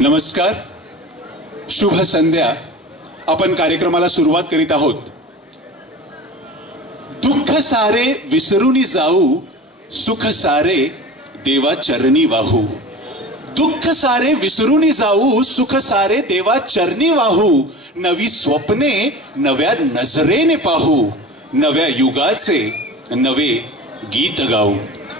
नमस्कार, शुभ संध्या. आपण कार्यक्रमाला सुरुवात करीत आहोत. दुःख सारे विसरूनी जाऊ, सुख सारे देवा चरणी वाहू. दुःख सारे विसरूनी जाऊ, सुख सारे देवा चरणी वाहू. नवी स्वप्ने नव्या नजरेने पाहू, नव्या युगाचे नवे गीत गाऊ.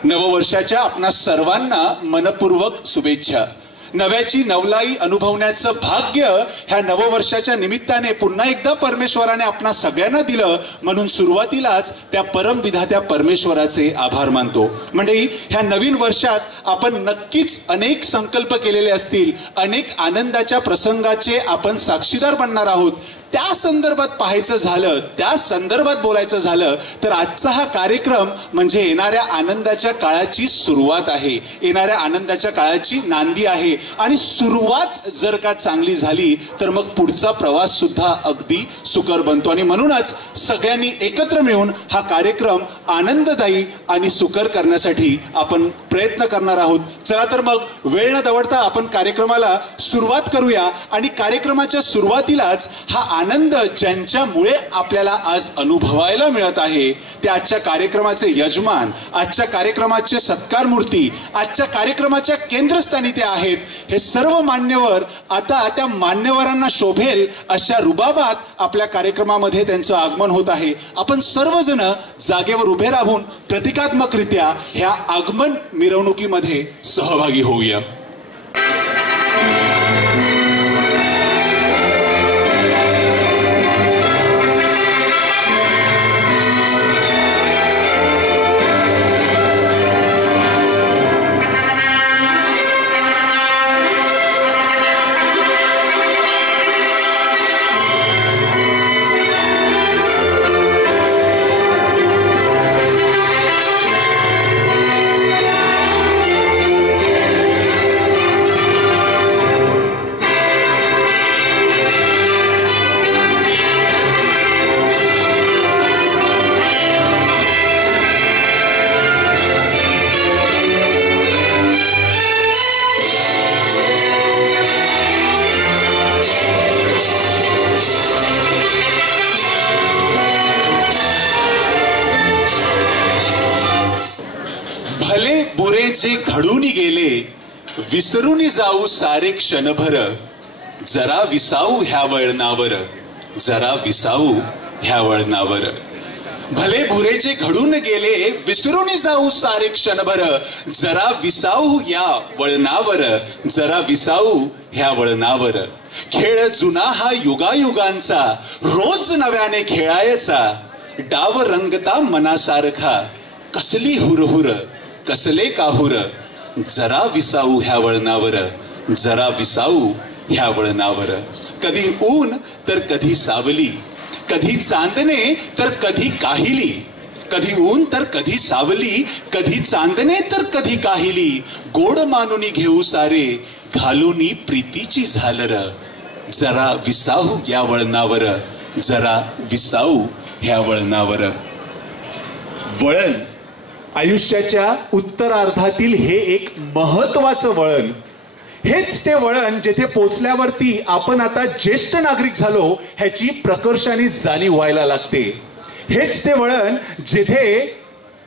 नववर्षाच्या आपणा सर्वांना मनपूर्वक शुभेच्छा. नव्याची नवलाई अनुभवण्याचं भाग्य ह्या नववर्षाच्या निमित्ताने पुन्हा एकदा परमेश्वराने आपणा सगळ्यांना दिलं, म्हणून सुरुवातीलाच त्या परमविधात्या परमेश्वराचे आभार मानतो. म्हणजे ह्या नवीन वर्षात आपण नक्कीच अनेक संकल्प केलेले असतील, अनेक आनंदाच्या प्रसंगाचे आपण साक्षीदार बनणार आहोत. त्या संदर्भात पाहायचं झालं, त्या संदर्भात बोलायचं झालं तर आजचा हा कार्यक्रम म्हणजे येणाऱ्या आनंदाच्या काळाची सुरुवात आहे, येणाऱ्या आनंदाच्या काळाची नांदी आहे. आणि सुरुवात जर का चांगली झाली तर मग पुढचा प्रवास सुद्धा अगदी सुकर बनतो. आणि म्हणूनच सगळ्यांनी एकत्र मिळून हा कार्यक्रम आनंददायी आणि सुकर करण्यासाठी आपण प्रयत्न करणार आहोत. चला तर मग वेळ न दवडता आपण कार्यक्रमाला सुरुवात करूया. आणि कार्यक्रमाच्या सुरुवातीलाच हा आनंद ज्यांच्यामुळे आपल्याला आज अनुभवायला मिळत आहे ते आजच्या कार्यक्रमाचे यजमान, आजच्या कार्यक्रमाचे सत्कार मूर्ती, आजच्या कार्यक्रमाच्या केंद्रस्थानी ते आहेत. हे सर्व मान्यवर आता त्या मान्यवरांना शोभेल अशा रुबाबात आपल्या कार्यक्रमामध्ये त्यांचं आगमन होत आहे. आपण सर्वजण जागेवर उभे राहून प्रतिकात्मकरित्या ह्या आगमन मिरवणुकीमध्ये सहभागी होऊया. भले बुरे जे घडून गेले, विसरून जाऊ सारे क्षणभर. जरा विसाऊ ह्या वळणावर, जरा विसाऊ ह्या वळणावर. भले बुरे जे घडून गेले, विसरून जाऊ सारे क्षणभर. जरा विसाऊ या वळणावर, जरा विसाऊ ह्या वळणावर. खेळ जुना हा युगायुगांचा, रोज नव्याने खेळायचा. डाव रंगता मनासारखा, कसली हुरहुर कसले काहुर. जरा विसाऊ ह्या वळणावर, जरा विसाऊ ह्या वळणावर. कधी ऊन तर कधी सावली, कधी चांदणे तर कधी काहिली. कधी ऊन तर कधी सावली, कधी चांदणे तर कधी काहिली. गोड मानुनी घेऊ सारे, घालूनी प्रीतीची झालर. जरा विसाऊ या वळणावर, जरा विसाऊ ह्या वळणावर. वळण आयुष्याच्या उत्तरार्धातील हे एक महत्वाचं वळण. हेच ते वळण जेथे पोचल्यावरती आपण आता ज्येष्ठ नागरिक झालो ह्याची प्रकर्षाने जाणीव व्हायला लागते. हेच ते वळण जेथे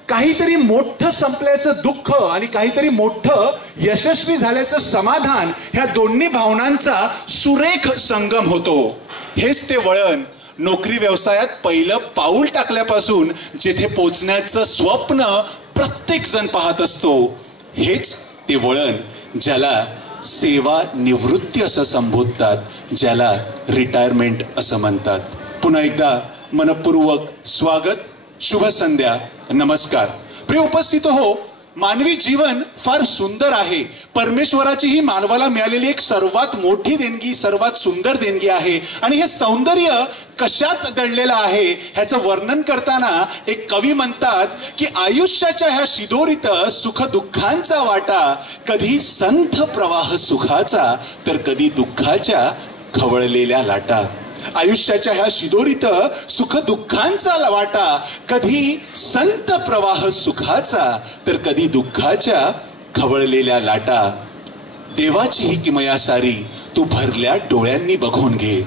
काहीतरी मोठं संपल्याचं दुःख आणि काहीतरी मोठं यशस्वी झाल्याचं समाधान ह्या दोन्ही भावनांचा सुरेख संगम होतो. हेच ते वळण नोकरी व्यवसायात पहिलं पाऊल टाकल्यापासून जेथे पोचण्याचं स्वप्न प्रत्येक जण पाहत असतो. हेच ते वळण ज्याला सेवा निवृत्ती असं संबोधतात, ज्याला रिटायरमेंट असं म्हणतात. पुन्हा एकदा मनपूर्वक स्वागत, शुभ संध्या, नमस्कार. प्रिय उपस्थित हो, मानवी जीवन फार सुंदर आहे. परमेश्वराची ही मानवाला मिळालेली एक सर्वात मोठी देणगी, सर्वात सुंदर देणगी आहे. आणि हे सौंदर्य कशात दडलेलं आहे ह्याचं वर्णन करताना एक कवी म्हणतात की आयुष्याच्या ह्या शिदोरीत सुख दुःखांचा वाटा. कधी संथ प्रवाह सुखाचा तर कधी दुःखाच्या खवळलेल्या लाटा. आयुष्याच्या ह्या शिदोरीत सुख दुःखांचा वाटा. कधी संत प्रवाह सुखाचा तर कधी दुःखाच्या खवळलेल्या लाटा. देवाची ही किमया सारी तू भरल्या डोळ्यांनी बघून घे.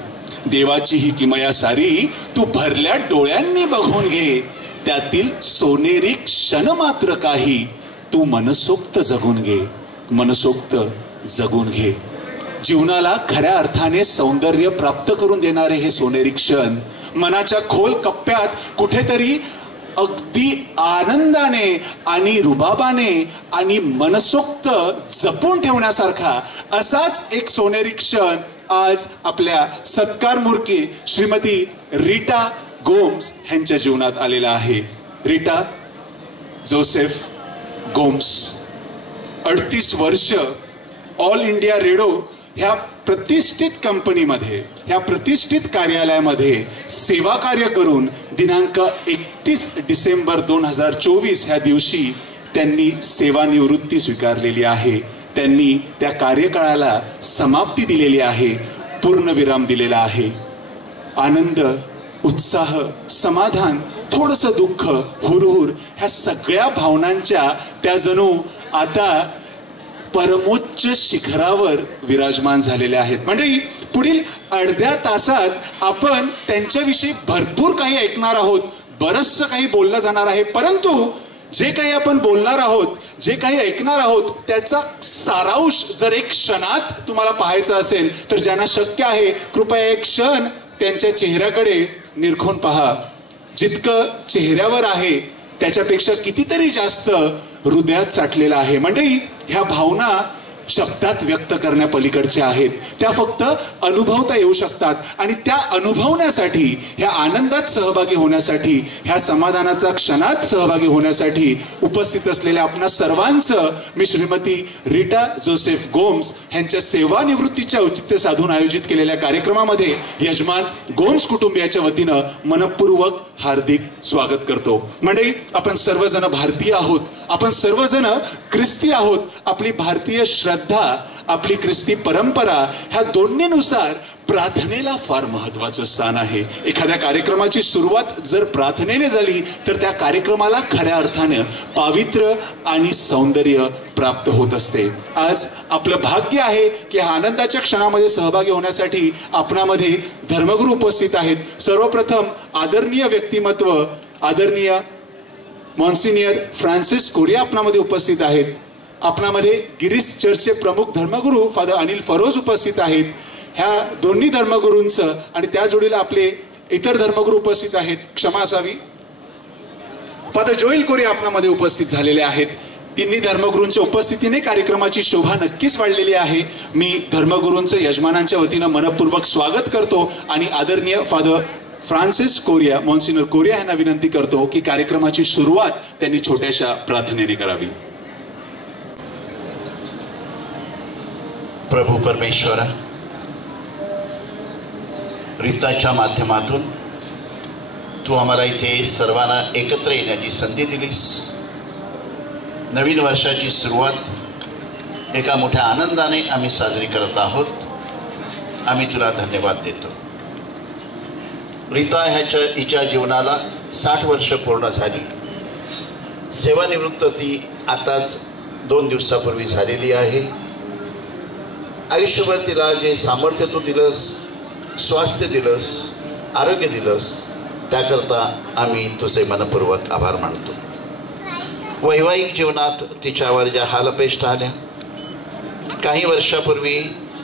देवाची ही किमया सारी तू भरल्या डोळ्यांनी बघून घे. त्यातील सोनेरी क्षण मात्र काही तू मनसोक्त जगून घे. मनसोक्त जगून घे. जीवनाला खऱ्या अर्थाने सौंदर्य प्राप्त करून देणारे हे सोनेरी क्षण मनाच्या खोल कप्प्यात कुठेतरी अगदी आनंदाने आणि रुबाबाने आणि मनसोक्त जपून ठेवण्यासारखा असाच एक सोनेरी क्षण आज आपल्या सत्कार मूर्ती श्रीमती रीटा गोम्स यांच्या जीवनात आलेला आहे. रीटा जोसेफ गोम्स 38 वर्ष ऑल इंडिया रेडिओ ह्या प्रतिष्ठित कंपनीमध्ये, ह्या प्रतिष्ठित कार्यालयामध्ये सेवा कार्य करून दिनांक 31 डिसेंबर 2024 ह्या दिवशी त्यांनी सेवानिवृत्ती स्वीकारलेली आहे. त्यांनी त्या कार्यकाळाला समाप्ती दिलेली आहे, पूर्णविराम दिलेला आहे. आनंद, उत्साह, समाधान, थोडंसं दुःख, हुरहुर ह्या सगळ्या भावनांच्या त्या जणू आता परमोच्च शिखरावर विराजमान झालेले आहेत. म्हणजे पुढील अर्ध्या तासात आपण त्यांच्याविषयी भरपूर काही ऐकणार आहोत, बरंचसं काही बोललं जाणार आहे. परंतु जे काही आपण बोलणार आहोत, जे काही ऐकणार आहोत त्याचा सारांश जर एक क्षणात तुम्हाला पाहायचा असेल तर ज्यांना शक्य आहे कृपया एक क्षण त्यांच्या चेहऱ्याकडे निरखून पहा. जितकं चेहऱ्यावर आहे त्याच्यापेक्षा कितीतरी जास्त हृदयात साठलेला आहे. मंडळी, ह्या भावना शब्दात व्यक्त करण्यापलीकडच्या आहेत. त्या फक्त अनुभवता येऊ शकतात आणि त्या अनुभवण्यासाठी, ह्या आनंदात सहभागी होण्यासाठी, ह्या समाधानाचा क्षणात सहभागी होण्यासाठी उपस्थित असलेल्या आपणा सर्वांचं मी श्रीमती रीटा जोसेफ गोम्स यांच्या सेवानिवृत्तीच्या औचित्य साधून आयोजित केलेल्या कार्यक्रमामध्ये यजमान गोम्स कुटुंबियाच्या वतीनं मनपूर्वक हार्दिक स्वागत करतो. मंडळी, आपण सर्वजण भारतीय आहोत, आपण सर्वजण ख्रिस्ती आहोत. आपली भारतीय श्रद्धा, आपली ख्रिस्ती परंपरा ह्या दोन्हीनुसार प्रार्थनेला फार महत्वाचं स्थान आहे. एखाद्या कार्यक्रमाची सुरुवात जर प्रार्थनेने झाली तर त्या कार्यक्रमाला खऱ्या अर्थानं पावित्र्य आणि सौंदर्य प्राप्त होत असते. आज आपलं भाग्य आहे की हा आनंदाच्या क्षणामध्ये सहभागी होण्यासाठी आपणामध्ये धर्मगुरू उपस्थित आहेत. सर्वप्रथम आदरणीय व्यक्तिमत्व, आदरणीय मॉन्सिनियर फ्रान्सिस कोरिया आपणामध्ये उपस्थित आहेत. आपणामध्ये गिरीश चर्चचे प्रमुख धर्मगुरू फादर अनिल फरोज उपस्थित आहेत. ह्या दोन्ही धर्मगुरूंचं आणि त्या जोडीला आपले इतर धर्मगुरू उपस्थित आहेत. क्षमा असावी. फादर जोएल कोरिया आपणामध्ये उपस्थित झालेले आहेत. तिन्ही धर्मगुरूंच्या उपस्थितीने कार्यक्रमाची शोभा नक्कीच वाढलेली आहे. मी धर्मगुरूंचं यजमानांच्या वतीनं मनपूर्वक स्वागत करतो आणि आदरणीय फादर फ्रान्सिस कोरिया, मॉन्सिनर कोरिया यांना विनंती करतो की कार्यक्रमाची सुरुवात त्यांनी छोट्याशा प्रार्थनेने करावी. प्रभू परमेश्वरा, रीताच्या माध्यमातून तू आम्हाला इथे सर्वांना एकत्र येण्याची संधी दिलीस. नवीन वर्षाची सुरुवात एका मोठ्या आनंदाने आम्ही साजरी करत आहोत. आम्ही तुला धन्यवाद देतो. रीता हिच्या जीवनाला 60 वर्ष पूर्ण झाली. सेवानिवृत्त ती आताच 2 दिवसापूर्वी झालेली आहे. आयुष्यभर तिला जे सामर्थ्य तू दिलंस, स्वास्थ्य दिलंस, आरोग्य दिलंस, त्याकरता आम्ही तुझे मनपूर्वक आभार मानतो. वैवाहिक जीवनात तिच्यावर ज्या हालअपेष्टा आल्या, काही वर्षापूर्वी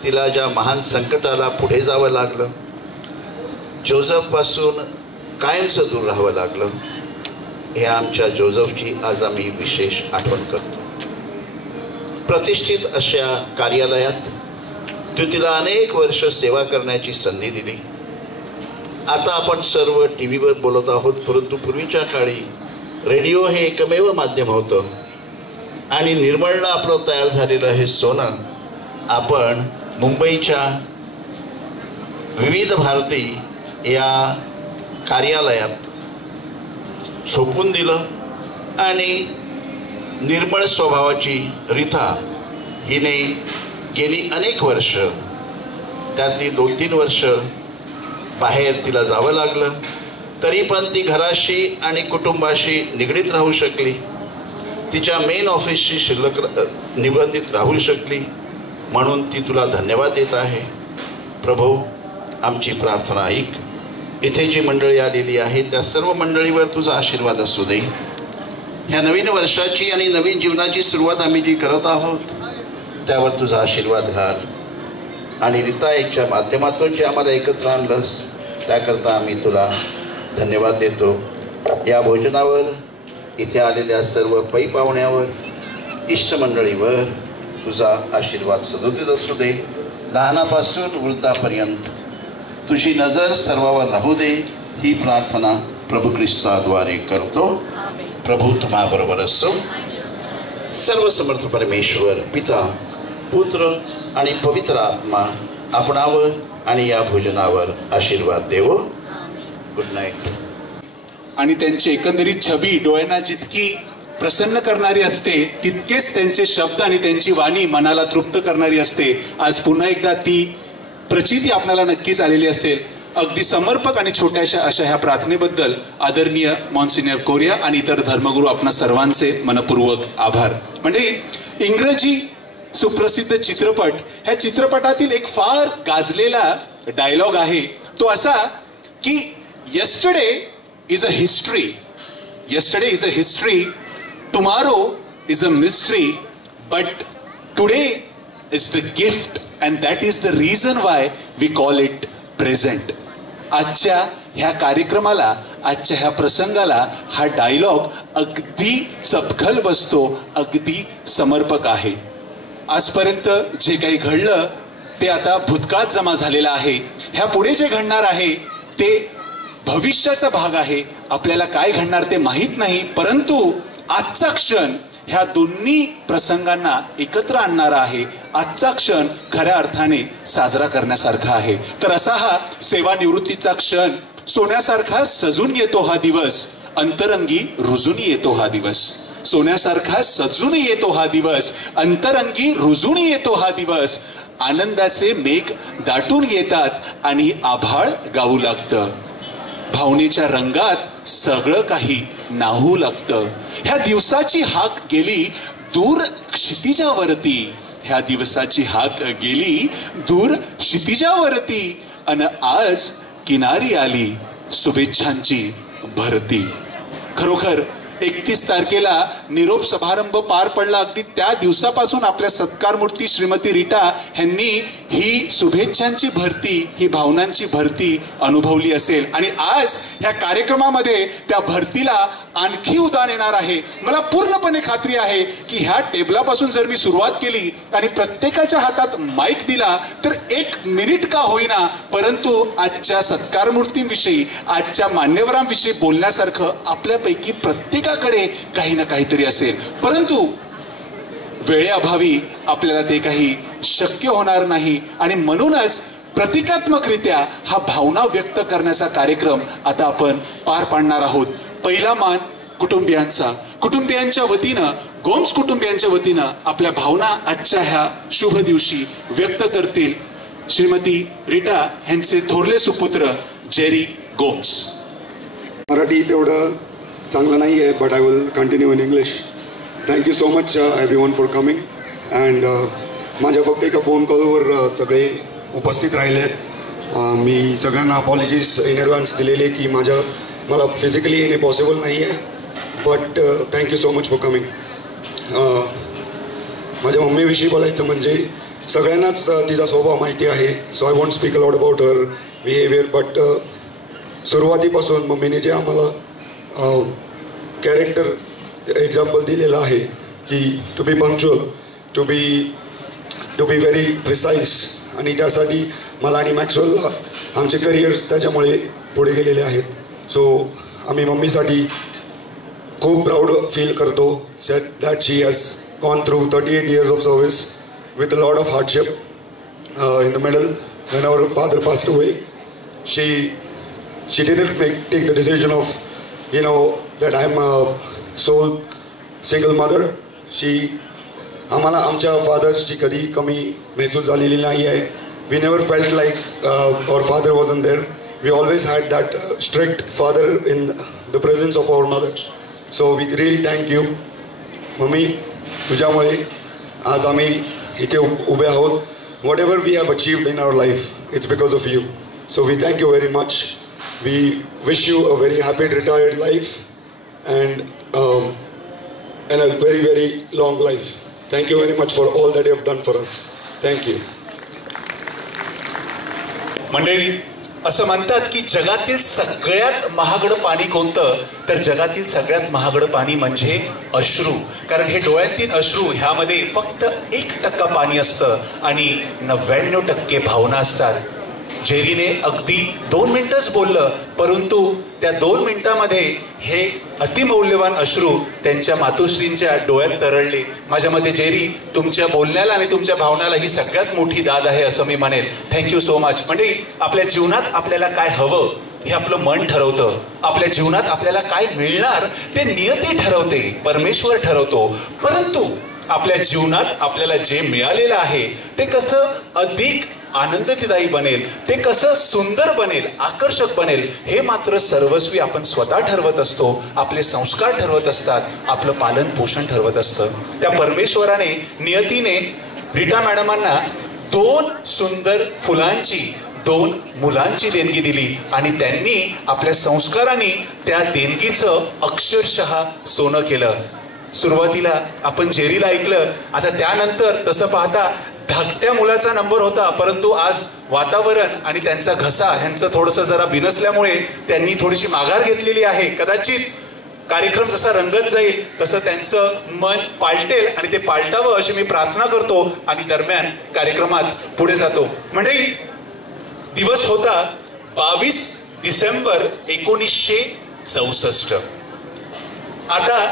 तिला ज्या महान संकटाला पुढे जावं लागलं, जोझफपासून कायमचं दूर राहावं लागलं, हे आमच्या जोझफची आज आम्ही विशेष आठवण करतो. प्रतिष्ठित अशा कार्यालयात तू तिला अनेक वर्ष सेवा करण्याची संधी दिली. आता आपण सर्व टी व्हीवर बोलत आहोत, परंतु पूर्वीच्या काळी रेडिओ हे एकमेव माध्यम होतं आणि निर्मळला आपलं तयार झालेलं हे सोनं आपण मुंबईच्या विविध भारती या कार्यालयात सोपून दिलं आणि निर्मळ स्वभावाची रीता हिने गेली अनेक वर्ष, त्यातली 2-3 वर्ष बाहेर तिला जावं लागलं, तरी पण ती घराशी आणि कुटुंबाशी निगडीत राहू शकली. तिच्या मेन ऑफिसशी शिल्लक निबंधित राहू शकली. म्हणून ती तुला धन्यवाद देत आहे. प्रभू, आमची प्रार्थना ऐक. इथे जी मंडळी आलेली आहे त्या सर्व मंडळीवर तुझा आशीर्वाद असू दे. ह्या नवीन वर्षाची आणि नवीन जीवनाची सुरुवात आम्ही जी करत आहोत त्यावर तुझा आशीर्वाद घाल. आणि रीता एकच्या माध्यमातून जे आम्हाला एकत्र आणलंस त्याकरता आम्ही तुला धन्यवाद देतो. या भोजनावर इथे आलेल्या सर्व पै पाहुण्यावर, इष्टमंडळीवर तुझा आशीर्वाद सदोदित असू दे. लहानापासून वृद्धापर्यंत तुझी नजर सर्वावर राहू दे. ही प्रार्थना प्रभू ख्रिस्ताद्वारे करतो. प्रभू तुम्हाबरोबर असो. सर्व समर्थ परमेश्वर पिता, पुत्र आणि पवित्र आत्मा आपणावर आणि या भोजनावर आशीर्वाद देवो. Good night. आणि त्यांची एकंदरीत छबी डोळ्यांना जितकी प्रसन्न करणारी असते तितकेच त्यांचे शब्द आणि त्यांची वाणी मनाला तृप्त करणारी असते. आज पुन्हा एकदा ती प्रचिती आपल्याला नक्कीच आलेली असेल. अगदी समर्पक आणि छोट्याशा अशा ह्या प्रार्थनेबद्दल आदरणीय मॉन्सिनियर कोरिया आणि इतर धर्मगुरू आपणा सर्वांचे मनपूर्वक आभार. म्हणजे इंग्रजी सुप्रसिद्ध चित्रपट, ह्या चित्रपटातील एक फार गाजलेला डायलॉग आहे तो असा की yesterday is a history, yesterday is a history, tomorrow is a mystery, but today is the gift and that is the reason why we call it present. आजच्या ह्या कार्यक्रमाला, आजच्या ह्या प्रसंगाला हा डायलॉग अगदी सपखल बसतो, अगदी समर्पक आहे. आजपर्यंत जे काही घडलं ते आता भूतकाळात जमा झालेलं आहे. ह्या पुढे जे घडणार आहे ते भविष्याचा भाग आहे. आपल्याला काय घडणार ते माहीत नाही, परंतु आजचा क्षण ह्या दोन्ही प्रसंगांना एकत्र आणणारा आहे. आजचा क्षण खऱ्या अर्थाने साजरा करण्यासारखा आहे. तर असा हा सेवानिवृत्तीचा क्षण सोन्यासारखा सजून येतो हा दिवस, अंतरंगी रुजून येतो हा दिवस. सोन्यासारखा सजून येतो हा दिवस, अंतरंगी रुजून येतो हा दिवस. आनंदाचे मेघ दाटून येतात आणि आभाळ गाऊ लागतं. भावनेच्या रंगात सगळं काही नाहू लागतं. ह्या दिवसाची हाक गेली दूर क्षितिजावरती, ह्या दिवसाची हाक गेली दूर क्षितिजावरती, अन आज किनारी आली शुभेच्छांची भरती. खरोखर 31 तारखेला निरोप समारंभ पार पडला. अगदी त्या दिवसापासून आपल्या सत्कारमूर्ती श्रीमती रीटा यांनी ही शुभेच्छांची भरती, ही भावनांची भरती अनुभवली असेल. आणि आज ह्या कार्यक्रमामध्ये त्या भरतीला आणखी उधाण येणार आहे. मला पूर्णपणे खात्री आहे की ह्या टेबलापासून जर मी सुरुवात केली आणि प्रत्येकाच्या हातात माईक दिला तर 1 मिनिट का होईना, परंतु आजच्या सत्कारमूर्तींविषयी, आजच्या मान्यवरांविषयी बोलण्यासारखं आपल्यापैकी प्रत्येकाकडे काही ना काहीतरी असेल. परंतु वेळेअभावी आपल्याला ते काही शक्य होणार नाही आणि म्हणूनच प्रतिकात्मकरित्या हा भावना व्यक्त करण्याचा कार्यक्रम आता आपण पार पाडणार आहोत. पहिला मान कुटुंबियांचा. कुटुंबियांच्या वतीनं, गोम्स कुटुंबियांच्या वतीनं आपल्या भावना आजच्या ह्या शुभ दिवशी व्यक्त करतील श्रीमती रीटा यांचे थोरले सुपुत्र जेरी गोम्स. मराठी तेवढं चांगलं नाही आहे, but I will continue in English. Thank you so much everyone for coming. And माझ्या फक्त एका फोन कॉलवर सगळे उपस्थित राहिले आहेत. मी सगळ्यांना अपॉलॉजीज इन ॲडव्हान्स दिलेले की मला फिजिकली येणे पॉसिबल नाही आहे, but thank you so much for coming. माझ्या मम्मीविषयी बोलायचं म्हणजे सगळ्यांनाच तिचा स्वभाव माहिती आहे, so I want speak aloud about her behaviour. But सुरुवातीपासून मम्मीने जे आम्हाला कॅरेक्टर एक्झाम्पल दिलेलं आहे की to be punctual, to be very precise, आणि त्यासाठी मला आणि मॅक्सवेलला आमचे करिअर्स त्याच्यामुळे पुढे गेलेले आहेत. सो आम्ही मम्मीसाठी खूप प्राऊड फील करतो that she has gone through 38 years of service with a lot of hardship. In the middle, when our father passed away, she didn't take the decision of, that I'm a sole single mother. आम्हाला आमच्या फादर्सची कधी कमी महसूस झालेली नाही आहे. We never felt like our father wasn't there. We always had that strict father in the presence of our mother. So we really thank you. Mummy, तुझ्यामुळे आज आम्ही इथे उभे आहोत. Whatever we have achieved in our life it's because of you. So we thank you very much. We wish you a very happy retired life and a very, very long life. Thank you very much for all that you have done for us. Thank you. मंडळी, असं म्हणतात की जगातील सगळ्यात महागडं पाणी कोणतं, तर जगातील सगळ्यात महागडं पाणी म्हणजे अश्रू. कारण हे डोळ्यातील अश्रू ह्यामध्ये फक्त 1% पाणी असतं आणि 99% भावना असतात. जेरीने अगदी 2 मिनिटंच बोललं, परंतु त्या 2 मिनिटांमध्ये हे अतिमौल्यवान अश्रू त्यांच्या मातोश्रींच्या डोळ्यात तरळले. माझ्या मते जेरी, तुमच्या बोलण्याला आणि तुमच्या भावनाला ही सगळ्यात मोठी दाद आहे असं मी म्हणेल. Thank you so much. म्हणजे आपल्या जीवनात आपल्याला काय हवं हे आपलं मन ठरवतं. आपल्या जीवनात आपल्याला काय मिळणार ते नियती ठरवते, परमेश्वर ठरवतो. परंतु आपल्या जीवनात आपल्याला जे मिळालेलं आहे ते कसं अधिक आनंददायी बनेल, ते कसं सुंदर बनेल, आकर्षक बनेल, हे मात्र सर्वस्वी आपण स्वतः ठरवत असतो. आपले संस्कार ठरवत असतात, आपलं पालन पोषण ठरवत असतं. त्या परमेश्वराने, नियतीने रीटा मॅडमांना 2 सुंदर फुलांची, 2 मुलांची देणगी दिली आणि त्यांनी आपल्या संस्कारांनी त्या देणगीचं अक्षरशः सोनं केलं. सुरुवातीला आपण जेरीला ऐकलं, आता त्यानंतर तसं पाहता धाकट्या मुलाचा नंबर होता, परंतु आज वातावरण आणि त्यांचा घसा ह्यांचं थोडंसं जरा बिनसल्यामुळे त्यांनी थोडीशी माघार घेतलेली आहे. कदाचित कार्यक्रम जसा रंगत जाईल तसं त्यांचं मन पालटेल आणि ते पालटावं अशी मी प्रार्थना करतो आणि दरम्यान कार्यक्रमात पुढे जातो. म्हणजे दिवस होता 22 डिसेंबर 1964. आता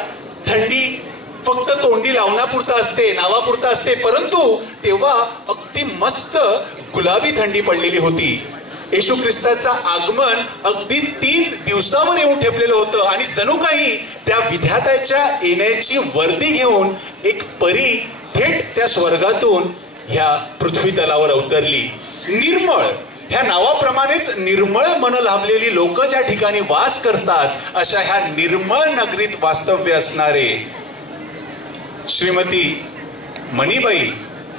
थंडी फक्त तोंडी लावण्यापुरता असते, नावापुरता असते, परंतु तेव्हा अगदी मस्त गुलाबी थंडी पडलेली होती. येशू ख्रिस्ताचं आगमन अगदी 3 दिवसावर येऊन ठेपलेलं होतं आणि जणू काही त्या विधात्याच्या येण्याची वर्दी घेऊन एक परी थेट त्या स्वर्गातून ह्या पृथ्वी तलावर अवतरली. निर्मळ, ह्या नावाप्रमाणेच निर्मळ मन लाभलेली लोक ज्या ठिकाणी वास करतात अशा ह्या निर्मळ नगरीत वास्तव्य असणारे श्रीमती मणीबाई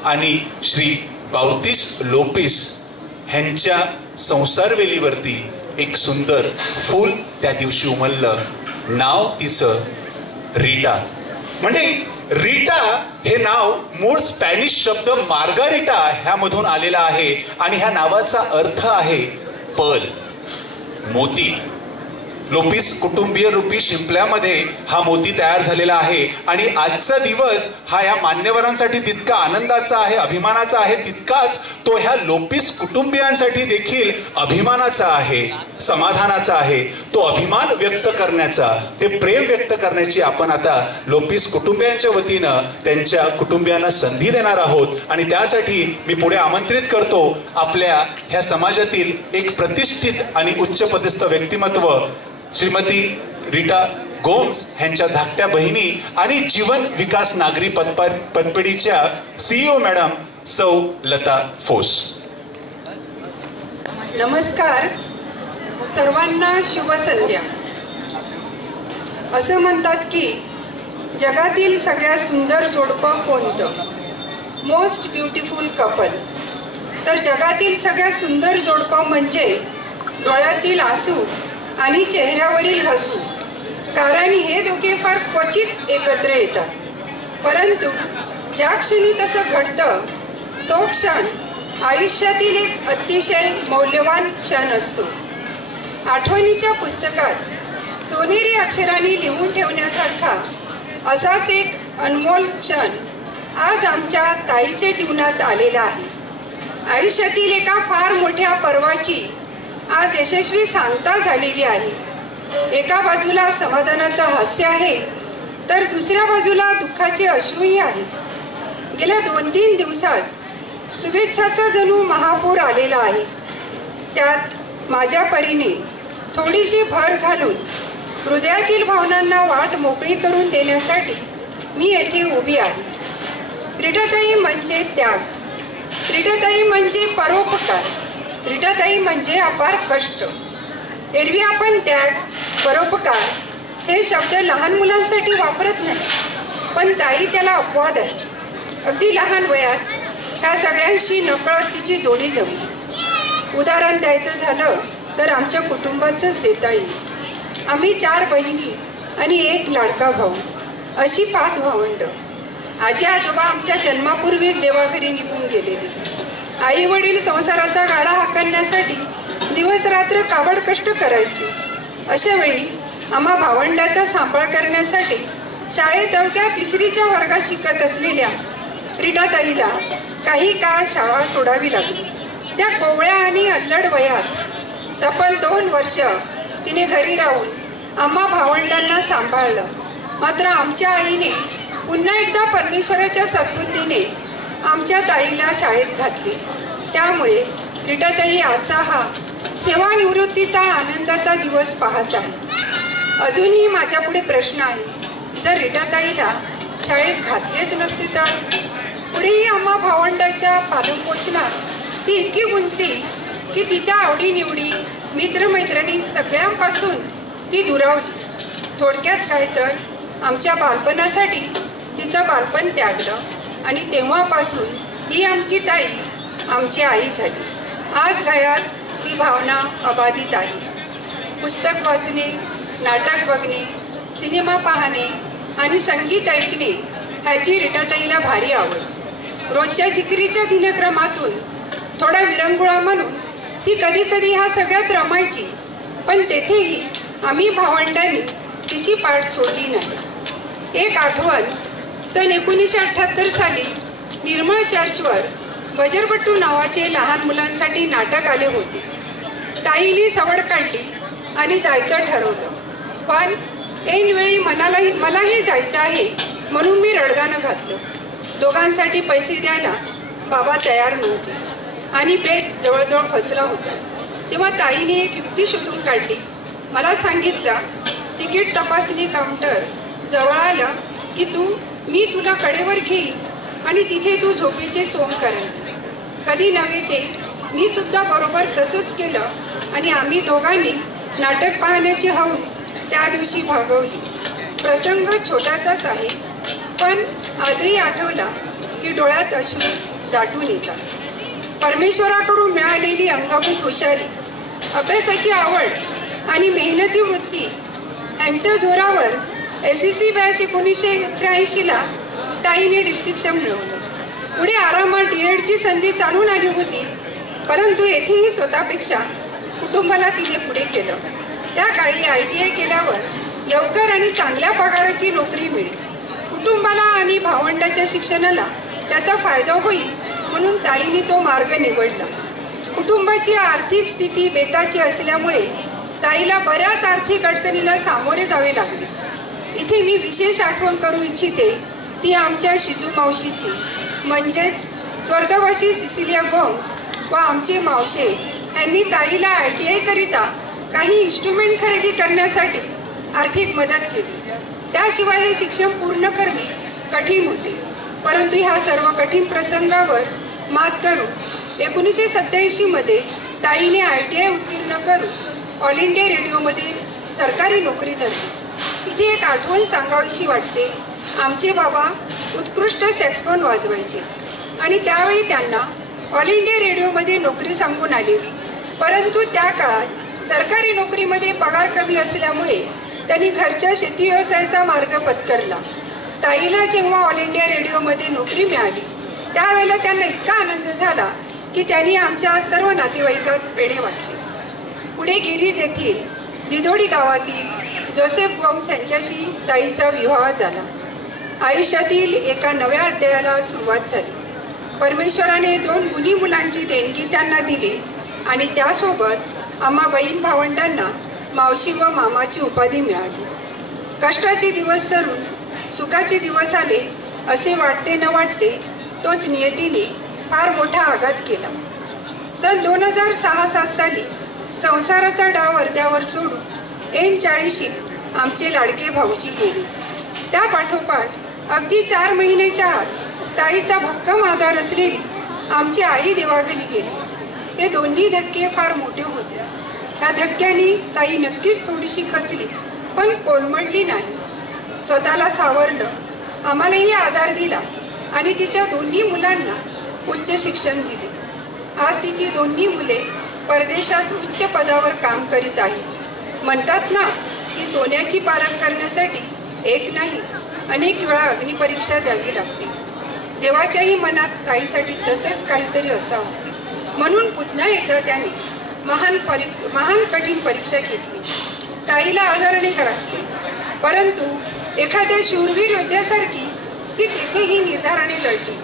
आणि श्री बावतीस लोपिस ह्यांच्या संसारवेलीवरती एक सुंदर फूल त्या दिवशी उमललं. नाव तिचं रीटा. म्हणजे रीटा हे नाव मूळ स्पॅनिश शब्द मार्गारिटा ह्यामधून आलेला आहे आणि ह्या नावाचा अर्थ आहे पर्ल, मोती. लोपिस कुटुंबीय रूपी शिंपल्यामध्ये हा मोती तयार झालेला आहे आणि आजचा दिवस हा या मान्यवरांसाठी तितका आनंदाचा आहे, अभिमानाचा आहे, तितकाच तो ह्या लोपिस कुटुंबियांसाठी देखील अभिमानाचा आहे, समाधानाचा आहे. तो अभिमान व्यक्त करण्याचा, ते प्रेम व्यक्त करण्याची आपण आता लोपिस कुटुंबियांच्या वतीनं त्यांच्या कुटुंबियांना संधी देणार आहोत आणि त्यासाठी मी पुढे आमंत्रित करतो आपल्या ह्या समाजातील एक प्रतिष्ठित आणि उच्च पदस्थ व्यक्तिमत्व श्रीमती रीटा गोम्स ह्यांच्या धाकट्या बहिणी आणि जीवन विकास नागरी पतपेढीच्या CEO मॅडम सौ लता फोस. नमस्कार सर्वांना, शुभ संध्या. असं म्हणतात की जगातील सगळ्यात सुंदर जोडपं कोणतं, मोस्ट ब्युटिफुल कपल. तर जगातील सगळ्यात सुंदर जोडपं म्हणजे डोळ्यातील आसू आणि चेहऱ्यावरील हसू. कारण हे दोघे फार क्वचित एकत्र येतात, परंतु ज्या क्षणी तसं घडतं तो क्षण आयुष्यातील एक अतिशय मौल्यवान क्षण असतो. आठवणीच्या पुस्तकात सोनेरी अक्षरांनी लिहून ठेवण्यासारखा असाच एक अनमोल क्षण आज आमच्या ताईच्या जीवनात आलेला आहे. आयुष्यातील एका फार मोठ्या पर्वाची आज यशस्वी सांगता झालेली आहे. एका बाजूला समाधानाचं हास्य आहे तर दुसऱ्या बाजूला दुःखाचे अश्रूही आहेत. गेल्या 2-3 दिवसात शुभेच्छाचा जणू महापूर आलेला आहे. त्यात माझ्या परीने थोडीशी भर घालून हृदयातील भावनांना वाट मोकळी करून देण्यासाठी मी येथे उभी आहे. रीटाताई म्हणजे त्याग, रीटाताई म्हणजे परोपकार, रीटाताई म्हणजे अपार कष्ट. एरवी आपण त्याग, परोपकार हे शब्द लहान मुलांसाठी वापरत नाही, पण ताई त्याला अपवाद आहे. अगदी लहान वयात ह्या सगळ्यांशी नकळत तिची जोडी जमली. उदाहरण द्यायचं झालं तर आमच्या कुटुंबाचंच देता येईल. आम्ही 4 बहिणी आणि 1 लाडका भाऊ, अशी 5 भावंड. आजी आजोबा आमच्या जन्मापूर्वीच देवाघरी निघून गेलेले. आई वडील संसाराचा गाडा हाकलण्यासाठी दिवस रात्र काबड कष्ट करायचे. अशा वेळी आम्हा भावंडाचा सांभाळ करण्यासाठी शाळेत अवघ्या 3रीच्या वर्गात शिकत असलेल्या रीटाताईला काही काळ शाळा सोडावी लागली. त्या कोवळ्या आणि अल्लड वयात तब्बल 2 वर्ष तिने घरी राहून आम्हा भावंडांना सांभाळलं. मात्र आमच्या आईने पुन्हा एकदा परमेश्वराच्या सद्बुद्धीने आमच्या ताईला शाळेत घातली. त्यामुळे रीटाताई आजचा हा सेवानिवृत्तीचा आनंदाचा दिवस पाहत आहे. अजूनही माझ्यापुढे प्रश्न आहे, जर रीटाताईला शाळेत घातलेच नसते तर? पुढेही आम्हा भावंडाच्या पालनपोषणात ती इतकी गुंतली की तिच्या आवडीनिवडी, मित्रमैत्रिणी सगळ्यांपासून ती दुरावली. थोडक्यात काय तर आमच्या बालपणासाठी तिचं बालपण त्यागलं आणि तेव्हापासून ही आमची ताई आमची आई झाली. आज गयात ती भावना अबाधित आहे. पुस्तक वाचणे, नाटक बघणे, सिनेमा पाहणे आणि संगीत ऐकणे ह्याची रीटाताईला भारी आवड. रोजच्या जिकिरीच्या दिनक्रमातून थोडा विरंगुळा म्हणून ती कधी कधी ह्या सगळ्यात रमायची. पण तेथेही आम्ही भावंडांनी तिची पाठ सोडली नाही. एक आठवण, सन 1978 साली निर्मळ चर्चवर बजरबट्टू नावाचे लहान मुलांसाठी नाटक आले होते. ताईने सवड काढली आणि जायचं ठरवलं. पण ऐनवेळी मलाही जायचं आहे म्हणून मी रडगाणं घातलं. दोघांसाठी पैसे द्यायला बाबा तयार नव्हते आणि बेत जवळजवळ फसला होता. तेव्हा ताईने एक युक्ती शोधून काढली. मला सांगितलं, तिकीट तपासणी काउंटर जवळ आलं की मी तुला कडेवर घेईन आणि तिथे तू झोपेचे सोंग करायचे. कधी नव्हे ते मी सुद्धा बरोबर तसंच केलं आणि आम्ही दोघांनी नाटक पाहण्याची हौस त्या दिवशी भागवली. प्रसंग छोटासाच आहे, पण आजही आठवला की डोळ्यात अश्रू दाटून येतात. परमेश्वराकडून मिळालेली अंगभूत हुशारी, अभ्यासाची आवड आणि मेहनती वृत्ती यांच्या जोरावर SEC बॅच 1983ला ताईने डिस्टिंक्शन मिळवलं. पुढे आरामात DEDची संधी चालून आली होती, परंतु येथेही स्वतःपेक्षा कुटुंबाला तिने पुढे केलं. त्या काळी ITI केल्यावर लवकर आणि चांगल्या पगाराची नोकरी मिळेल. कुटुंबाला आणि भावंडाच्या शिक्षणाला त्याचा फायदा होईल म्हणून ताईने तो मार्ग निवडला. कुटुंबाची आर्थिक स्थिती बेताची असल्यामुळे ताईला बऱ्याच आर्थिक अडचणीला सामोरे जावे लागले. इथे मी विशेष आठवण करू इच्छिते ती आमच्या शिजू मावशीची, म्हणजेच स्वर्गवासी सिसिलिया गोम्स व आमचे मावशे यांनी ताईला ITI करिता काही इन्स्ट्रुमेंट खरेदी करण्यासाठी आर्थिक मदत केली. त्याशिवाय हे शिक्षण पूर्ण करणे कठीण होते. परंतु ह्या सर्व कठीण प्रसंगावर मात करून 1987 ताईने ITI उत्तीर्ण करून ऑल इंडिया रेडिओमध्ये सरकारी नोकरी धरली. इथे एक आठवण सांगावीशी वाटते. आमचे बाबा उत्कृष्ट सॅक्सफोन वाजवायचे आणि त्यावेळी त्यांना ऑल इंडिया रेडिओमध्ये नोकरी सांगून आलेली. परंतु त्या काळात सरकारी नोकरीमध्ये पगार कमी असल्यामुळे त्यांनी घरच्या शेती व्यवसायाचा मार्ग पत्करला. ताईला जेव्हा ऑल इंडिया रेडिओमध्ये नोकरी मिळाली त्यावेळेला त्यांना इतका आनंद झाला की त्यांनी आमच्या सर्व नातेवाईकात वेणे वाटले. पुढे गिरीज येथील दिदोडी गावातील जोसेफ गोम्स यांच्याशी ताईचा विवाह झाला. आयुष्यातील एका नव्या अध्यायाला सुरुवात झाली. परमेश्वराने 2 गुणी मुलांची देणगी त्यांना दिली आणि त्यासोबत आम्हा बहीण भावंडांना मावशी व मामाची उपाधी मिळाली. कष्टाचे दिवस सरून सुखाचे दिवस आले असे वाटते न वाटते तोच नियतीने फार मोठा आघात केला. सन 2006-07 साली संसाराचा डाव अर्ध्यावर सोडून ऐन 40शीत आमचे लाडके भाऊजी गेले. त्या पाठोपाठ अगदी 4 महिन्याच्या आत ताईचा भक्कम आधार असलेली आमची आई देवाघरी गेली. हे दोन्ही धक्के फार मोठे होते. ह्या धक्क्यांनी ताई नक्कीच थोडीशी खचली, पण कोलमडली नाही. स्वतःला सावरलं, आम्हालाही आधार दिला आणि तिच्या दोन्ही मुलांना उच्च शिक्षण दिले. आज तिची दोन्ही मुले परदेशात उच्च पदावर काम करीत आहेत. म्हणतात ना की सोन्याची पारख करण्यासाठी एक नाही अनेक वेळा अग्निपरीक्षा द्यावी लागते. देवाच्याही मनात ताईसाठी तसेच काहीतरी असावं म्हणून पुन्हा एकदा त्याने महान कठीण परीक्षा घेतली. ताईला आदरणे करायचे, परंतु एखाद्या शूरवीर योद्ध्यासारखी ती तिथेही निर्धाराने लढली.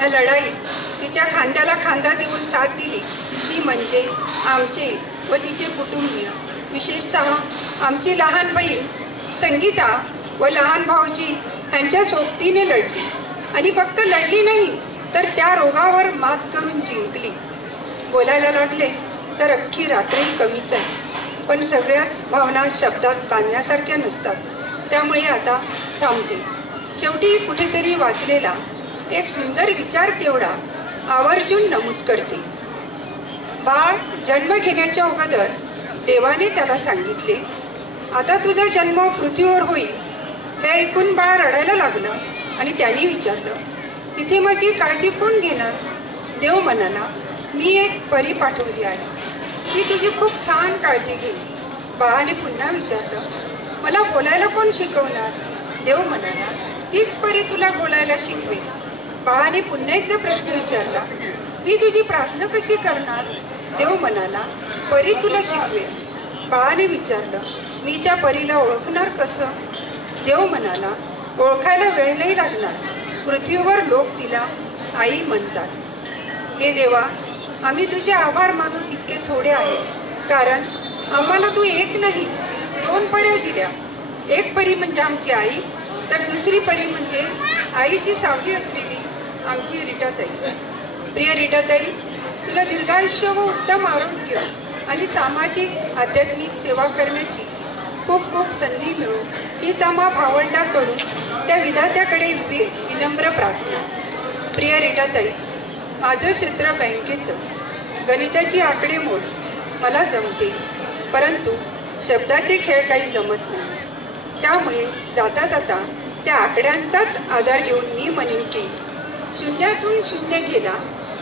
या लढाईत तिच्या खांद्याला खांदा देऊन साथ दिली ती म्हणजे आमचे व तिचे कुटुंबीय, विशेषतः आमची लहान बहीण संगीता व लहान भाऊजी यांच्या सोबतीने लढली. आणि फक्त लढली नाही तर त्या रोगावर मात करून जिंकली. बोलायला लागले तर अख्खी रात्रही कमीच आहे, पण सगळ्याच भावना शब्दात बांधण्यासारख्या नसतात. त्यामुळे आता थांबते. शेवटी कुठेतरी वाचलेला एक सुंदर विचार तेवढा आवर्जून नमूद करते. बाळ जन्म घेण्याच्या अगोदर देवाने त्याला सांगितले, आता तुझा जन्म पृथ्वीवर होईल. हे ऐकून बाळ रडायला लागलं आणि त्याने विचारलं, तिथे माझी काळजी कोण घेणार? देव म्हणाला, मी एक परी पाठवली आहे, ती तुझी खूप छान काळजी घेईल. बाळाने पुन्हा विचारलं, मला बोलायला कोण शिकवणार? देव म्हणाला, तीच परी तुला बोलायला शिकवेल. बाळाने पुन्हा एकदा प्रश्न विचारला, मी तुझी प्रार्थना कशी करणार? देव म्हणाला, परी तुला शिकवेल. बाळाने विचारलं, मी त्या परीला ओळखणार कसं? देव म्हणाला, ओळखायला वेळ नाही लागणार. पृथ्वीवर लोक तिला आई म्हणतात. हे देवा, आम्ही तुझे आभार मानू तितके थोडे आहे, कारण आम्हाला तू एक नाही 2 पऱ्या दिल्या. एक परी म्हणजे आमची आई, तर दुसरी परी म्हणजे आईची सावली असलेली आमची रीटाताई. प्रिय रीटाताई, तुला दीर्घायुष्य व उत्तम आरोग्य आणि सामाजिक आध्यात्मिक सेवा करण्याची खूप खूप संधी मिळो हीच आम्हा भावंडाकडून त्या विधात्याकडे विनम्र प्रार्थना. प्रिय रीटाताई, माझं क्षेत्र बँकेचं, गणिताची आकडेमोड मला जमते, परंतु शब्दाचे खेळ काही जमत नाही. त्यामुळे जाता जाता त्या आकड्यांचाच आधार घेऊन मी म्हणेन की शून्यातून शून्य गेला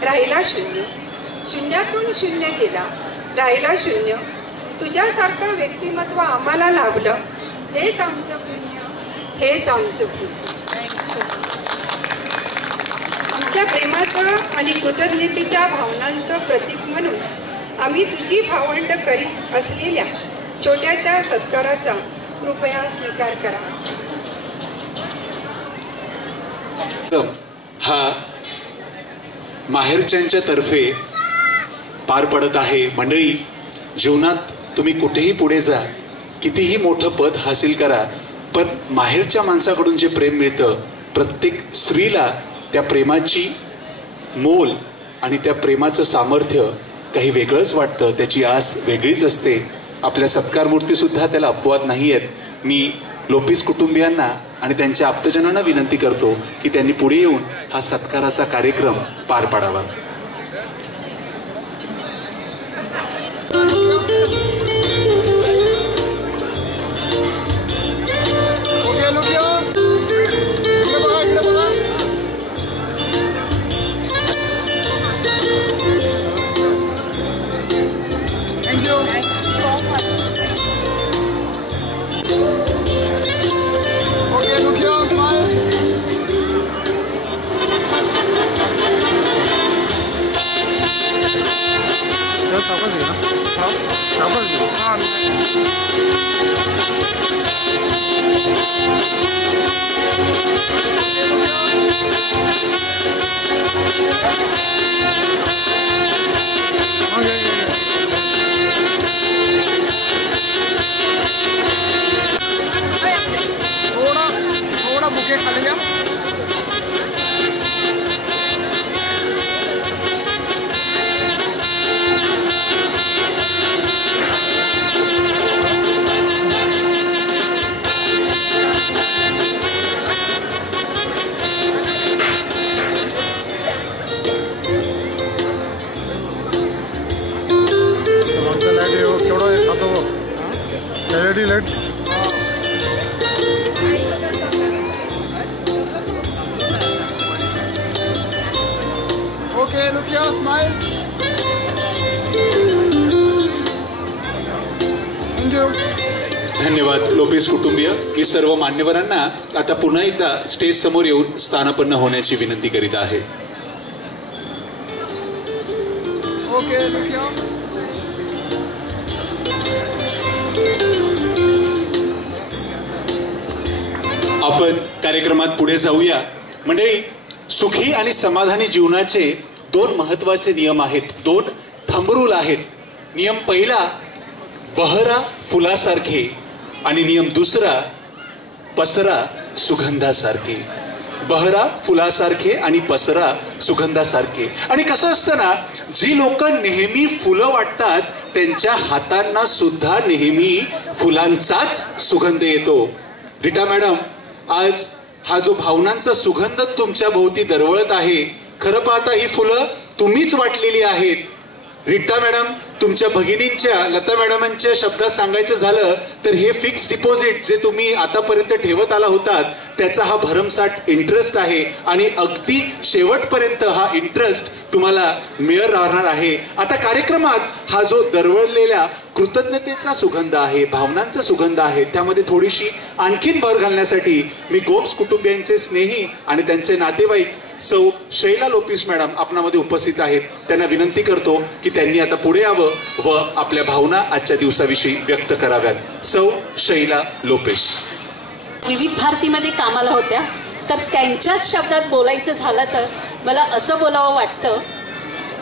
राहिला शून्य, शून्यातून शून्य गेला राहिला शून्य. तुझ्यासारखं व्यक्तिमत्व आम्हाला लाभलं, हेच आमचं पुण्य, हेच आमचं पुण्य. आमच्या प्रेमाचं आणि कृतज्ञतेच्या भावनांचं प्रतीक म्हणून आम्ही तुझी भावंड करीत असलेल्या छोट्याशा सत्काराचा कृपया स्वीकार करा. हा माहेरच्यांच्या तर्फे पार पडत आहे. मंडळी, जीवनात तुम्ही कुठेही पुढे जा, कितीही मोठं पद हासिल करा, पण माहेरच्या माणसाकडून जे प्रेम मिळतं, प्रत्येक स्त्रीला त्या प्रेमाची मोल आणि त्या प्रेमाचं सामर्थ्य काही वेगळंच वाटतं. त्याची आस वेगळीच असते. आपल्या सत्कार मूर्तीसुद्धा त्याला अपवाद नाही आहेत. मी लोपिस कुटुंबियांना आणि त्यांच्या आप्तजनांना विनंती करतो की त्यांनी पुढे येऊन हा सत्काराचा कार्यक्रम पार पाडावा. थोड़ा बुके खाली जा. Light Rita, smile. Thank you. धन्यवाद लोपेस कुटुंबीय. मी सर्व मान्यवरांना आता पुन्हा एकदा स्टेज समोर येऊन स्थानापन्न होण्याची विनंती करीत आहे. Okay, look here. आपण कार्यक्रमात पुढे जाऊया. मंडळी, सुखी आणि समाधानी जीवनाचे दोन महत्वाचे नियम आहेत, दोन थंब रूल आहेत. नियम पहिला, बहरा फुलासारखे, आणि नियम दुसरा, पसरा सुगंधासारखे. बहरा फुलासारखे आणि पसरा सुगंधासारखे. आणि कसं असतं ना, जी लोक नेहमी फुलं वाटतात त्यांच्या हातांना सुद्धा नेहमी फुलांचाच सुगंध येतो. रीटा मॅडम, आज हा जो भावनांचा सुगंध तुमच्या भोवती दरवळत आहे, खरं पाहता ही फुलं तुम्हीच वाटलेली आहेत. रीटा मॅडम, तुमच्या भगिनींच्या, लता मॅडमांच्या शब्दात सांगायचं झालं तर हे फिक्स डिपॉझिट जे तुम्ही आतापर्यंत ठेवत आला होतात त्याचा हा भरमसाठ इंटरेस्ट आहे आणि अगदी शेवटपर्यंत हा इंटरेस्ट तुम्हाला मिळत राहणार आहे. आता कार्यक्रमात हा जो दरवळलेला कृतज्ञतेचा सुगंध आहे, भावनांचा सुगंध आहे, त्यामध्ये थोडीशी आणखीन भर घालण्यासाठी मी गोप्स कुटुंबियांचे स्नेही आणि त्यांचे नातेवाईक सौ शैला लोपेस मॅडम आपणामध्ये उपस्थित आहेत. त्यांना विनंती करतो की त्यांनी आता पुढे यावं व आपल्या भावना आजच्या दिवसाविषयी व्यक्त कराव्यात. सौ शैला लोपेस. विविध भारतीमध्ये कामाला होत्या, तर त्यांच्याच शब्दात बोलायचं झालं तर मला असं बोलावं वाटतं.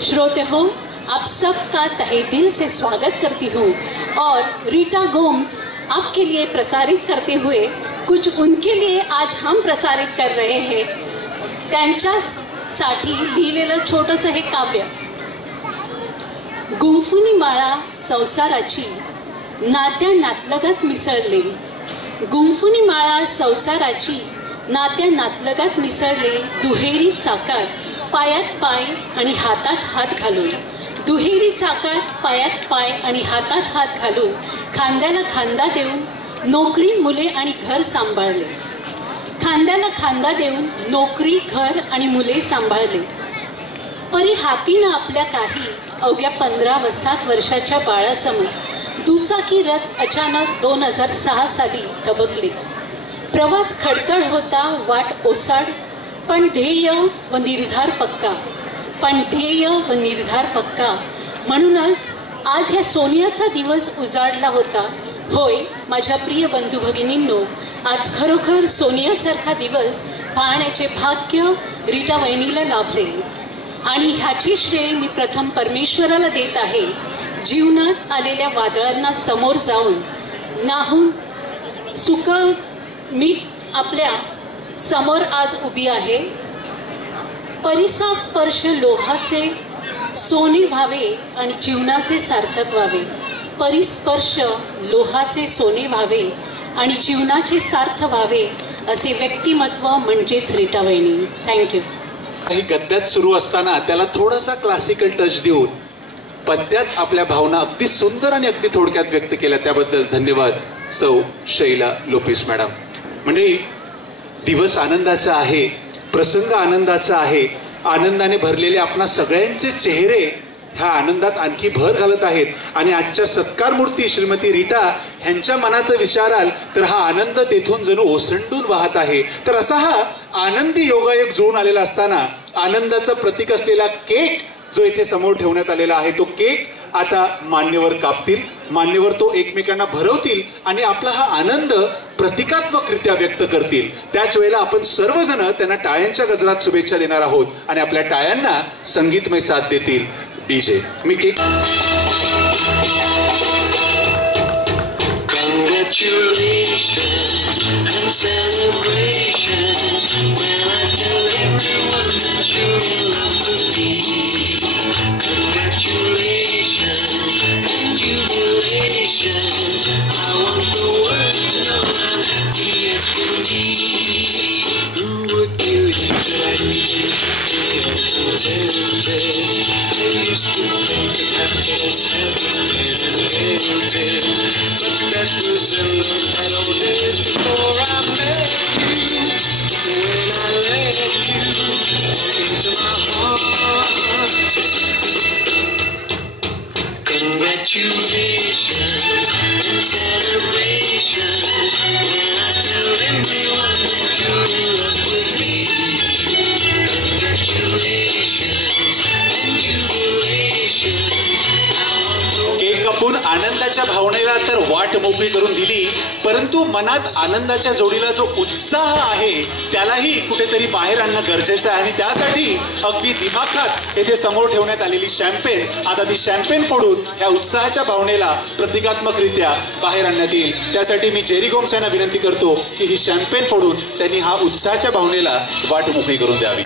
श्रोते हो, आप सबका तहे दिल से स्वागत करती हूँ और रीटा गोम्स आपके लिए प्रसारित करते हुए कुछ उनके लिए आज हम प्रसारित कर रहे हैं. त्यांच्यासाठी लिहिलेलं छोटंसं हे काव्य. गुंफुनी माळा संसाराची नात्या नातलगात मिसळले. गुंफुनी माळा संसाराची नात्या नातलगात मिसळले. दुहेरी चाकात पायात पाय आणि हातात हात घालून. दुहेरी चाकात पायात पाय आणि हातात हात घालून खांद्याला खांदा देऊन नोकरी, मुले आणि घर सांभाळले. खांद्याला खांदा देऊन नोकरी, घर आणि मुले सांभाळले. परी हातीनं आपल्या काही अवघ्या 15-7 वर्षाच्या बाळासमोर दुचाकी रथ अचानक 2006 साली थबकले. प्रवास खडतळ होता, वाट ओसाड, पण ध्येय व निर्धार पक्का. पण ध्येय व निर्धार पक्का. म्हणूनच आज ह्या सोनियाचा दिवस उजाडला होता. होय माझ्या प्रिय बंधू भगिनींनो, आज खरोखर सोनियासारखा दिवस पाहण्याचे भाग्य रीटा वहिनीला लाभले आणि ह्याची श्रेय मी प्रथम परमेश्वराला देत आहे. जीवनात आलेल्या वादळांना समोर जाऊन नाहून सुख मी आपल्या समोर आज उभी आहे. परिसा स्पर्श लोहाचे सोने व्हावे आणि जीवनाचे सार्थक व्हावे. परिस्पर्श लोहाचे सोने व्हावे आणि जीवनाचे सार्थ व्हावे असे व्यक्तिमत्व म्हणजेच रीटा वहिनी. थँक्यू. काही गद्यात सुरू असताना त्याला थोडासा क्लासिकल टच देऊन पद्यात आपल्या भावना अगदी सुंदर आणि अगदी थोडक्यात व्यक्त केल्या, त्याबद्दल धन्यवाद सौ शैला लोपेस मॅडम. म्हणजे दिवस आनंदाचा आहे, प्रसंग आनंदाचा आहे. आनंदाने भरलेले आपणा सगळ्यांचे चेहरे ह्या आनंदात आणखी भर घालत आहेत. आणि आजच्या सत्कार मूर्ती श्रीमती रीटा ह्यांच्या मनाचा विचाराल तर हा आनंद तेथून जणू ओसंडून वाहत आहे. तर असा हा आनंदी योगायोग जुळून आलेला असताना आनंदाचं प्रतीक असलेला केक जो इथे समोर ठेवण्यात आलेला आहे, तो केक आता मान्यवर कापतील. मान्यवर तो एकमेकांना भरवतील आणि आपला हा आनंद प्रतिकात्मकरित्या व्यक्त करतील. त्याच वेळेला आपण सर्वजण त्यांना टाळ्यांच्या गजरात शुभेच्छा देणार आहोत आणि आपल्या टाळ्यांना संगीतमय साथ देतील DJ. Me cake. Congratulations and celebrations when I tell everyone that you're in love with me. Congratulations and jubilations. I want the world to know I'm happiest indeed. Who would believe that I needed contented? I used to think that happiness had been invented, but that was in the bad old days before I met you. When I let you into my heart. संकटाच्या भावनेला तर वाट मोकळी करून दिली, परंतु मनात आनंदाच्या जोडीला जो उत्साह आहे त्यालाही कुठेतरी बाहेर आणणं गरजेचं आहे. आणि त्यासाठी अगदी दिमाखात येथे समोर ठेवण्यात आलेली शॅम्पेन, आता ती शॅम्पेन फोडून या उत्साहाच्या भावनेला प्रतिकात्मकरित्या बाहेर आणण्यात येईल. त्यासाठी मी जेरी गोम्स यांना विनंती करतो की ही शॅम्पेन फोडून त्यांनी हा उत्साहाच्या भावनेला वाट मोकळी करून द्यावी.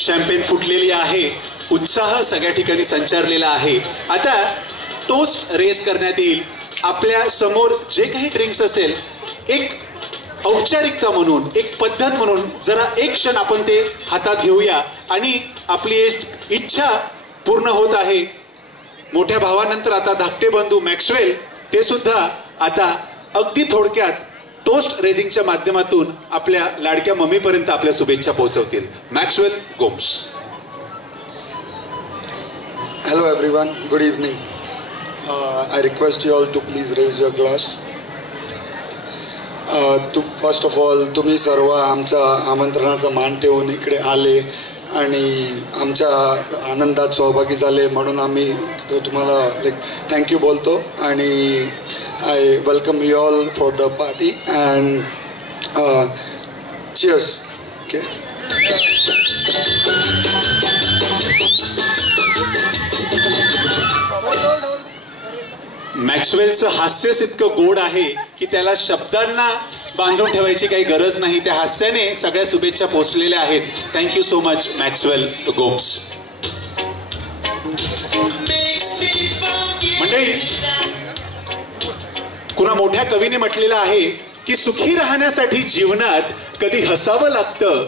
शॅम्पेन फुटलेली आहे, उत्साह सगळ्या ठिकाणी संचारलेला आहे. आता टोस्ट रेस करण्यात येईल. आपल्या समोर जे काही ड्रिंक्स असेल, एक औपचारिकता म्हणून, एक पद्धत म्हणून जरा एक क्षण आपण ते हातात घेऊया आणि आपली इच्छा पूर्ण होत आहे. मोठ्या भावानंतर आता धाकटे बंधू मॅक्सवेल ते सुद्धा आता अगदी थोडक्यात टोस्ट रेझिंगच्या माध्यमातून आपल्या लाडक्या मम्मीपर्यंत आपल्या शुभेच्छा पोहोचवतील. Maxwell Gomes. Hello everyone, good evening. I request you all to please raise your glass. First of all, तुम्ही सर्व आमच्या आमंत्रणाचा मान ठेवून इकडे आले आणि आमच्या आनंदात सहभागी झाले म्हणून आम्ही तुम्हाला थँक्यू बोलतो. आणि I welcome you all for the party and cheers. Okay. मॅक्सवेलचं हास्यच इतकं गोड आहे की त्याला शब्दांना बांधून ठेवायची काही गरज नाही. त्या हास्याने सगळ्या शुभेच्छा पोहोचलेल्या आहेत. Thank you so much Maxwell Gomes. मंडळी, कुणा मोठ्या कवीने म्हटलेलं आहे की सुखी राहण्यासाठी जीवनात कधी हसावं लागतं,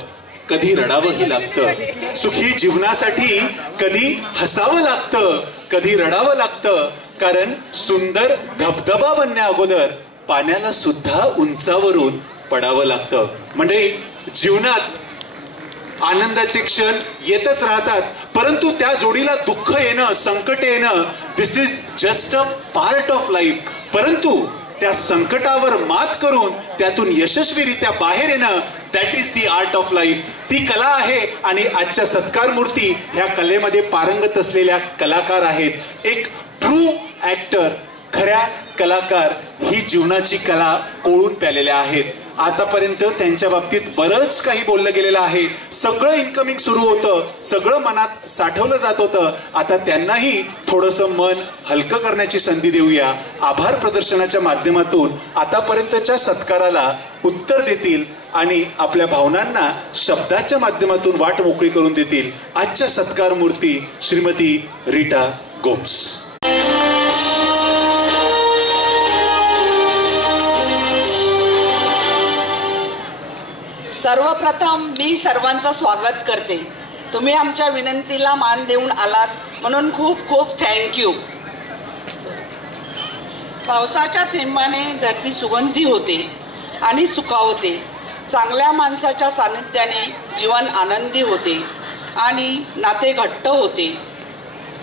कधी रडावंही लागतं. सुखी जीवनासाठी कधी हसावं लागतं, कधी रडावं लागतं. कारण सुंदर धबधबा बनण्या अगोदर पाण्याला सुद्धा उंचावरून पडावं लागतं. म्हणजे जीवनात आनंदाचे क्षण येतच राहतात, परंतु त्या जोडीला दुःख येणं, संकट येणं, this is just a part of life. परंतु त्या संकटावर मात करून त्यातून यशस्वीरित्या बाहेर येणं, that is the art of life. ती कला आहे आणि आजच्या सत्कार मूर्ती ह्या कलेमध्ये पारंगत असलेल्या कलाकार आहेत. एक ट्रू ॲक्टर, खऱ्या कलाकार ही जीवनाची कला कोळून प्यालेल्या आहेत. आतापर्यंत त्यांच्या बाबतीत बरंच काही बोललं गेलेलं आहे. सगळं इन्कमिंग सुरू होतं, सगळं मनात साठवलं जात होतं. आता त्यांनाही थोडंसं मन हलकं करण्याची संधी देऊया. आभार प्रदर्शनाच्या माध्यमातून आतापर्यंतच्या सत्काराला उत्तर देतील आणि आपल्या भावनांना शब्दाच्या माध्यमातून वाट मोकळी करून देतील आजच्या सत्कार मूर्ती श्रीमती रीटा गोम्स. सर्वप्रथम मी सर्वांचं स्वागत करते. तुम्ही आमच्या विनंतीला मान देऊन आलात म्हणून खूप खूप थँक्यू. पावसाच्या थेंबाने धरती सुगंधी होते आणि सुखावते. चांगल्या माणसाच्या सानिध्याने जीवन आनंदी होते आणि नाते घट्ट होते.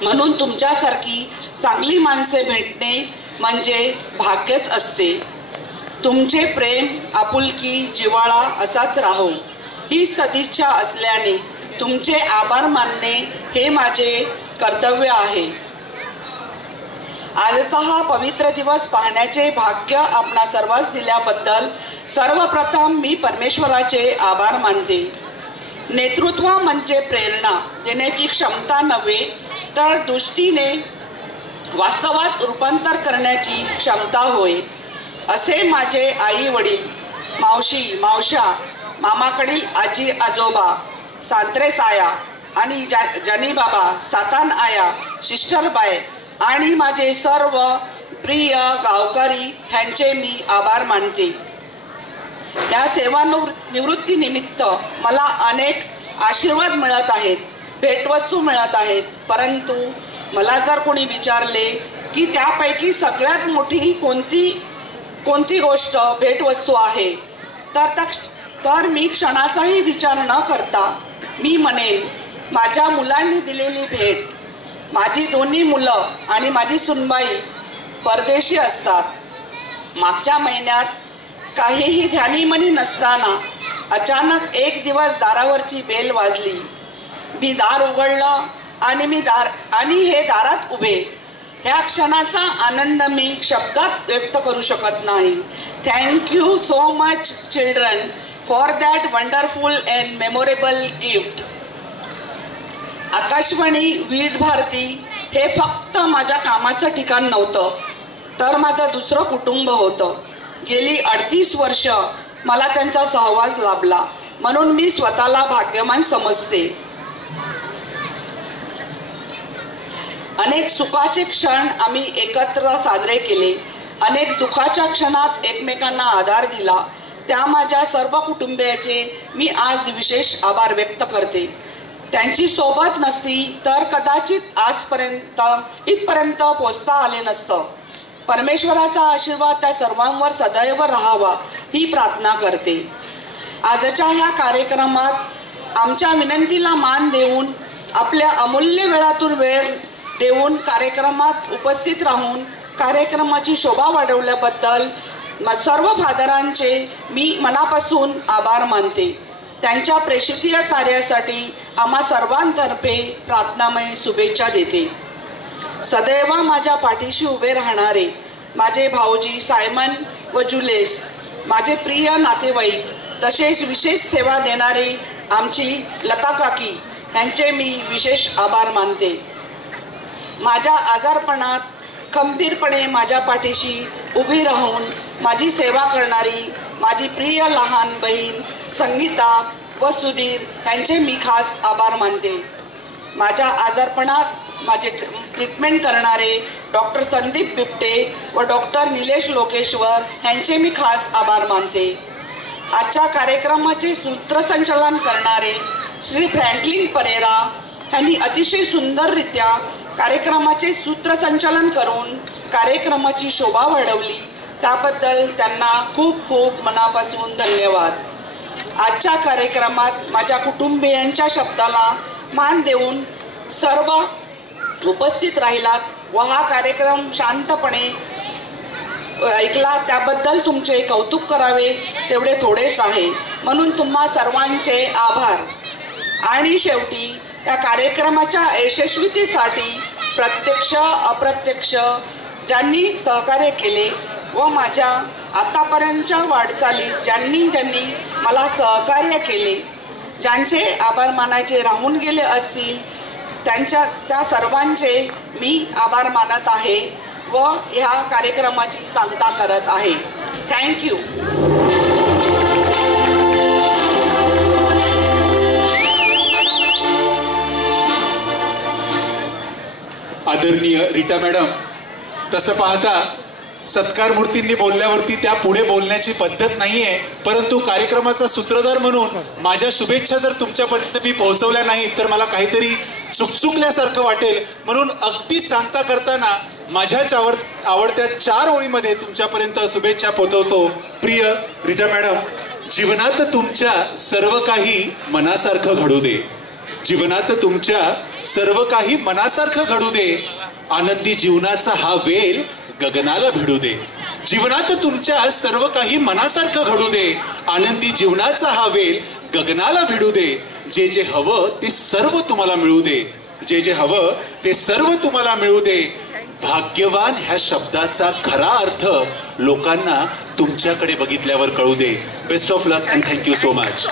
म्हणून तुमच्यासारखी चांगली माणसे भेटणे म्हणजे भाग्यच असते. तुमचे प्रेम, आपुलकी, जिव्हाळा असाच राहो ही सदिच्छा असल्याने तुमचे आभार मानणे हे माझे कर्तव्य आहे. आजचा हा पवित्र दिवस पाहण्याचे भाग्य आपणा सर्वांस दिल्याबद्दल सर्वप्रथम मी परमेश्वराचे आभार मानते. नेतृत्व म्हणजे प्रेरणा देण्याची क्षमता नव्हे, तर दृष्टीने वास्तवात रूपांतर करण्याची क्षमता होय. असे माझे आई वडील, मावशी, मावशा, मामाकडील आजी आजोबा, सांत्रेस आया आणि जानी बाबा, सातान आया, सिस्टरबाई आणि माझे सर्व प्रिय गावकरी ह्यांचे मी आभार मानते. या सेवानिवृत्तीनिमित्त मला अनेक आशीर्वाद मिळत आहेत, भेटवस्तू मिळत आहेत. परंतु मला जर कोणी विचारले की त्यापैकी सगळ्यात मोठी कोणती गोष्ट भेटवस्तू आहे, तर मी क्षणाचाही विचार न करता मी म्हणेन माझ्या मुलांनी दिलेली भेट. माझी दोन्ही मुलं आणि माझी सुनबाई परदेशी असतात. मागच्या महिन्यात काहीही ध्यानीमनी नसताना अचानक एक दिवस दारावरची बेल वाजली. मी दार उघडलं आणि हे दारात उभे. ह्या क्षणाचा आनंद मी शब्दात व्यक्त करू शकत नाही. Thank you so much children for that wonderful and memorable gift. Akashvani विविध भारती हे फक्त माझ्या कामाचं ठिकाण नव्हतं, तर माझं दुसरं कुटुंब होतं. गेली 38 वर्ष मला त्यांचा सहवास लाभला, म्हणून मी स्वतःला भाग्यवान समजते. अनेक सुखाचे क्षण आम्ही एकत्र साजरे केले. अनेक दुःखाच्या क्षणात एकमेकांना आधार दिला. त्या माझ्या सर्व कुटुंबियाचे मी आज विशेष आभार व्यक्त करते. त्यांची सोबत नसती तर कदाचित आजपर्यंत इथपर्यंत पोचता आले नसतं. परमेश्वराचा आशीर्वाद त्या सर्वांवर सदैव राहावा ही प्रार्थना करते. आजच्या ह्या कार्यक्रमात आमच्या विनंतीला मान देऊन, आपल्या अमूल्य वेळातून वेळ देऊन कार्यक्रमात उपस्थित राहून कार्यक्रमाची शोभा वाढवल्याबद्दल सर्व फादरांचे मी मनापासून आभार मानते. त्यांच्या प्रेषितीय कार्यासाठी आम्हा सर्वांतर्फे प्रार्थनामय शुभेच्छा देते. सदैव माझ्या पाठीशी उभे राहणारे माझे भाऊजी सायमन व जुलेस, माझे प्रिय नातेवाईक, तसेच विशेष सेवा देणारे आमची लता काकी यांचे मी विशेष आभार मानते. माझ्या आजारपणात खंबीरपणे माझ्या पाठीशी उभी राहून माझी सेवा करणारी माझी प्रिय लहान बहीण संगीता व सुधीर यांचे मी खास आभार मानते. माझ्या आजारपणात माझे ट्रीटमेंट करणारे डॉक्टर संदीप बिबटे व डॉक्टर निलेश लोकेश्वर यांचे मी खास आभार मानते. आजच्या कार्यक्रमाचे सूत्रसंचालन करणारे श्री फ्रँकलिन परेरा यांनी अतिशय सुंदररित्या कार्यक्रमाचे सूत्रसंचालन करून कार्यक्रमाची शोभा वाढवली. त्याबद्दल त्यांना खूप खूप मनापासून धन्यवाद. आजच्या कार्यक्रमात माझ्या कुटुंबियांच्या शब्दाला मान देऊन सर्व उपस्थित राहिलात व हा कार्यक्रम शांतपणे ऐकला, त्याबद्दल तुमचे कौतुक करावे तेवढे थोडेच आहे, म्हणून तुम्हा सर्वांचे आभार. आणि शेवटी या कार्यक्रमाच्या यशस्वीतेसाठी प्रत्यक्ष अप्रत्यक्ष ज्यांनी सहकार्य केले व माझ्या आतापर्यंतच्या वाटचालीत ज्यांनी मला सहकार्य केले, ज्यांचे आभार मानायचे राहून गेले असतील त्या सर्वांचे मी आभार मानत आहे व ह्या कार्यक्रमाची सांगता करत आहे. थँक्यू. आदरणीय रीटा मॅडम, तसं पाहता सत्कार मूर्तींनी बोलल्यावरती त्या पुढे बोलण्याची पद्धत नाहीये, परंतु कार्यक्रमाचा सूत्रधार म्हणून माझ्या शुभेच्छा जर तुमच्यापर्यंत मी पोहोचवल्या नाही तर मला काहीतरी चुकचुकल्यासारखं वाटेल. म्हणून अगदी सांगता करताना माझ्याच आवडत्या 4 ओळीमध्ये तुमच्यापर्यंत शुभेच्छा पोहोचवतो. प्रिय रीटा मॅडम, जीवनात तुमच्या सर्व काही मनासारखं घडू दे. जीवनात तुमच्या सर्व काही मनासारखं घडू दे. आनंदी जीवनाचा हा वेल गगनाला भिडू दे. जीवनात तुमच्या सर्व काही मनासारखं घडू दे. आनंदी जीवनाचा हा वेल गगनाला भिडू दे. जे जे हवं ते सर्व तुम्हाला मिळू दे. जे जे हवं ते सर्व तुम्हाला मिळू दे. भाग्यवान ह्या शब्दाचा खरा अर्थ लोकांना तुमच्याकडे बघितल्यावर कळू दे. Best of luck and thank you so much.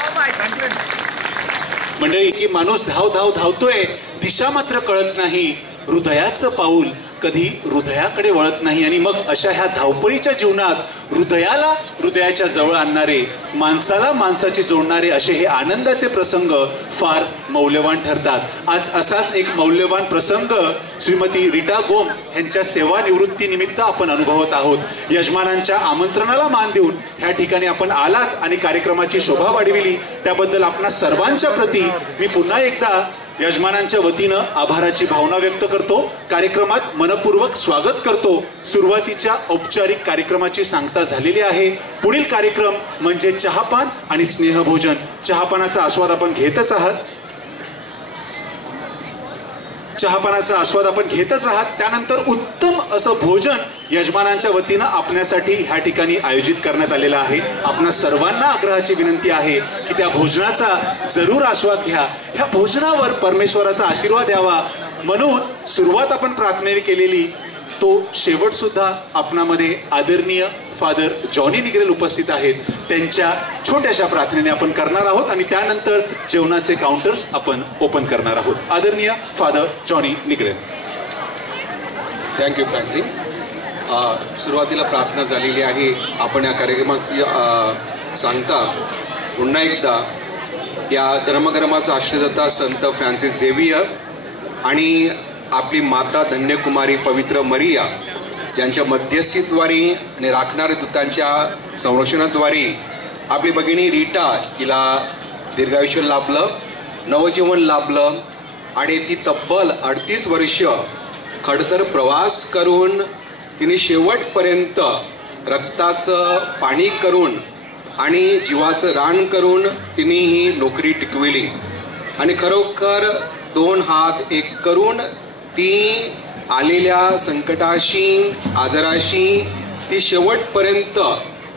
मंडळी, की माणूस धावतोय, दिशा मात्र कळत नाही. हृदयाचं पाऊल कधी हृदयाकडे वळत नाही. आणि मग अशा ह्या धावपळीच्या जीवनात हृदयाच्या जवळ आणणारे, माणसाला माणसाची जोडणारे असे हे आनंदाचे प्रसंग फार मौल्यवान ठरतात. आज असाच एक मौल्यवान प्रसंग श्रीमती रीटा गोम्स यांच्या सेवानिवृत्तीनिमित्त आपण अनुभवत आहोत. यजमानांच्या आमंत्रणाला मान देऊन ह्या ठिकाणी आपण आलात आणि कार्यक्रमाची शोभा वाढविली, त्याबद्दल आपणा सर्वांच्या प्रती मी पुन्हा एकदा यजमानांच्या वतीनं आभाराची भावना व्यक्त करतो. कार्यक्रमात मनपूर्वक स्वागत करतो. सुरुवातीच्या औपचारिक कार्यक्रमाची सांगता झालेली आहे. पुढील कार्यक्रम म्हणजे चहापान आणि स्नेहभोजन. चहापानाचा आस्वाद आपण घेतच आहात. त्यानंतर उत्तम असं भोजन यजमानांच्या वतीनं आपल्यासाठी ह्या ठिकाणी आयोजित करण्यात आलेलं आहे. आपणा सर्वांना आग्रहाची विनंती आहे की त्या भोजनाचा जरूर आस्वाद घ्या. ह्या भोजनावर परमेश्वराचा आशीर्वाद द्यावा म्हणून सुरुवात आपण प्रार्थनेने केलेली, तो शेवट सुद्धा आपणामध्ये आदरणीय फादर जॉनी निग्रेल उपस्थित आहेत. त्यांच्या छोट्याशा प्रार्थनेने आपण करणार आहोत आणि त्यानंतर जेवणाचे काउंटर्स आपण ओपन करणार आहोत. आदरणीय father Johnny Nigrel. Thank you Franklin. सुरुवातीला प्रार्थना झालेली आहे. आपण या कार्यक्रमाची सांगता पुन्हा एकदा या धर्मकर्माचा आश्रयदाता संत फ्रान्सिस झेवियर आणि आपली माता धन्यकुमारी पवित्र मरिया ज्यांच्या मध्यस्थीद्वारे आणि राखणाऱ्या दूतांच्या संरक्षणाद्वारे आपली भगिनी रीटा हिला दीर्घायुष्य लाभलं, नवजीवन लाभलं आणि ती तब्बल 38 वर्ष खडतर प्रवास करून तिने शेवटपर्यंत रक्ताचं पाणी करून आणि जीवाचं रान करून तिने ही नोकरी टिकविली. आणि खरोखर 2 हात एक करून ती आलेल्या संकटाशी, आजाराशी ती शेवटपर्यंत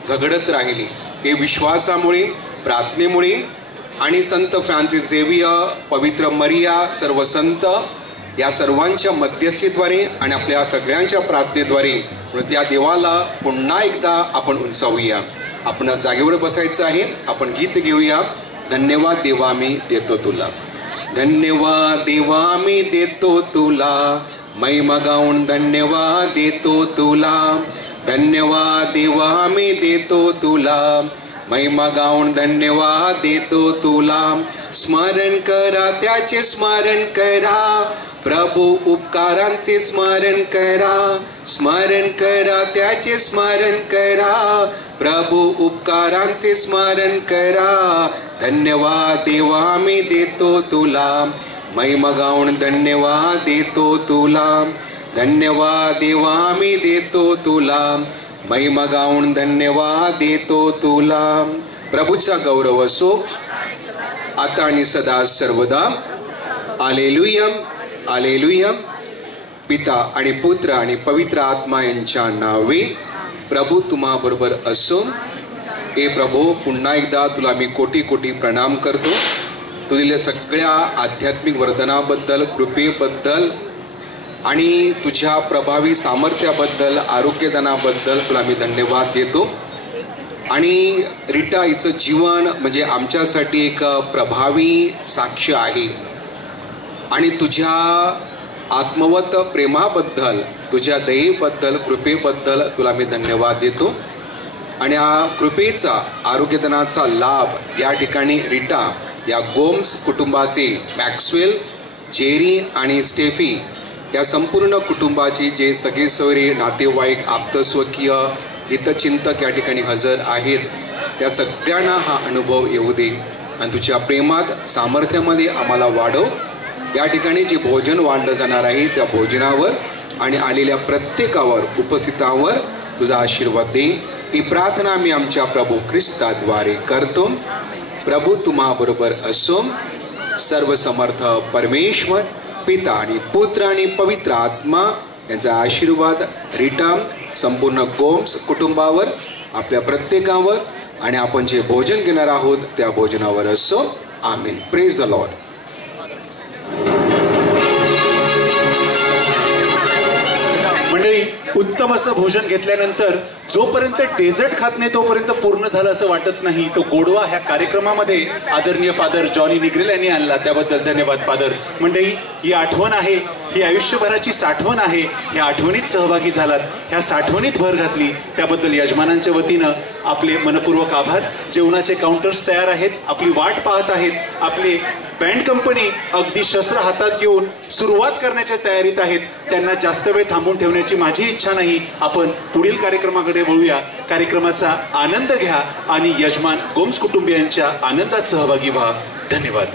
झगडत राहिली. हे विश्वासामुळे, प्रार्थनेमुळे आणि संत फ्रान्सिस झेवियर, पवित्र मरिया, सर्व संत या सर्वांच्या मध्यस्थीद्वारे आणि आपल्या सगळ्यांच्या प्रार्थनेद्वारे त्या देवाला पुन्हा एकदा आपण उंचावूया. आपण जागेवर बसायचं आहे. आपण गीत घेऊया. धन्यवाद देवा मी देतो तुला. धन्यवाद देवा मी देतो तुला, महिमा गाऊन धन्यवाद देतो तुला. धन्यवाद देवा मी देतो तुला, महिमा गाऊन धन्यवाद देतो तुला. स्मरण करा त्याचे स्मरण करा, प्रभू उपकारांचे स्मरण करा. स्मरण करा त्याचे स्मरण करा, प्रभू उपकारांचे स्मरण करा. धन्यवाद देवा मी देतो तुला, महिमा गाऊन धन्यवाद देतो तुला. धन्यवाद देवा मी देतो तुला, महिमा गाऊन धन्यवाद देतो तुला. प्रभूचा गौरव असो आता आणि सदा सर्वदा. आलेलुया आलेलुया. पिता आणि पुत्र आणि पवित्र आत्मा यांच्या नावे. प्रभू तुम्हा बरोबर असो. हे प्रभू पुन्हा एकदा तुला मी कोटी कोटी प्रणाम करतो. तू दिलेल्या सगळ्या आध्यात्मिक वर्धनाबद्दल, कृपेबद्दल आणि तुझ्या प्रभावी सामर्थ्याबद्दल, आरोग्यदानाबद्दल तुला मी धन्यवाद देतो. आणि रीटा हिचं जीवन म्हणजे आमच्यासाठी एक प्रभावी साक्ष आहे. आणि तुझ्या आत्मवत प्रेमाबद्दल, तुझ्या दयेबद्दल, कृपेबद्दल तुला मी धन्यवाद देतो. आणि या कृपेचा, आरोग्यदानाचा लाभ या ठिकाणी रीटा या गोम्स कुटुंबाचे, मॅक्सवेल, जेरी आणि स्टेफी या संपूर्ण कुटुंबाची जे सगळे सोयरे, नातेवाईक, आप्तस्वकीय, हितचिंतक या ठिकाणी हजर आहेत, त्या सगळ्यांना हा अनुभव येऊ दे. आणि तुझ्या प्रेमात, सामर्थ्यामध्ये आम्हाला वाढव. या ठिकाणी जे भोजन वाढलं जाणार आहे त्या भोजनावर आणि आलेल्या प्रत्येकावर, उपस्थितांवर तुझा आशीर्वाद दे. ही प्रार्थना मी आमच्या प्रभू ख्रिस्ताद्वारे करतो. प्रभू तुम्हा बरोबर असो. सर्व समर्थ परमेश्वर, पिता आणि पुत्र आणि पवित्र आत्मा यांचा आशीर्वाद रीटा, संपूर्ण गोम्स कुटुंबावर, आपल्या प्रत्येकावर आणि आपण जे भोजन घेणार आहोत त्या भोजनावर असो. आमीन. Praise the Lord. मंडळी उत्तम असं भोजन घेतल्यानंतर जोपर्यंत डेझर्ट खात नाही तोपर्यंत पूर्ण झालं असं वाटत नाही. तो गोडवा ह्या कार्यक्रमामध्ये आदरणीय फादर जॉनी निग्रेल यांनी आणला, त्याबद्दल धन्यवाद फादर. मंडळी, ही आठवण आहे, ही आयुष्यभराची साठवण आहे. ह्या आठवणीत सहभागी झालात, ह्या साठवणीत भर घातली, त्याबद्दल यजमानांच्या वतीनं आपले मनपूर्वक आभार. जेवणाचे काउंटर्स तयार आहेत, आपली वाट पाहत आहेत. आपले बँड कंपनी अगदी शस्त्र हातात घेऊन सुरुवात करण्याच्या तयारीत आहेत. त्यांना जास्त वेळ थांबून ठेवण्याची माझी इच्छा नाही. आपण पुढील कार्यक्रमाकडे वळूया. कार्यक्रमाचा आनंद घ्या आणि यजमान गोम्स कुटुंबियांच्या आनंदात सहभागी व्हा. धन्यवाद.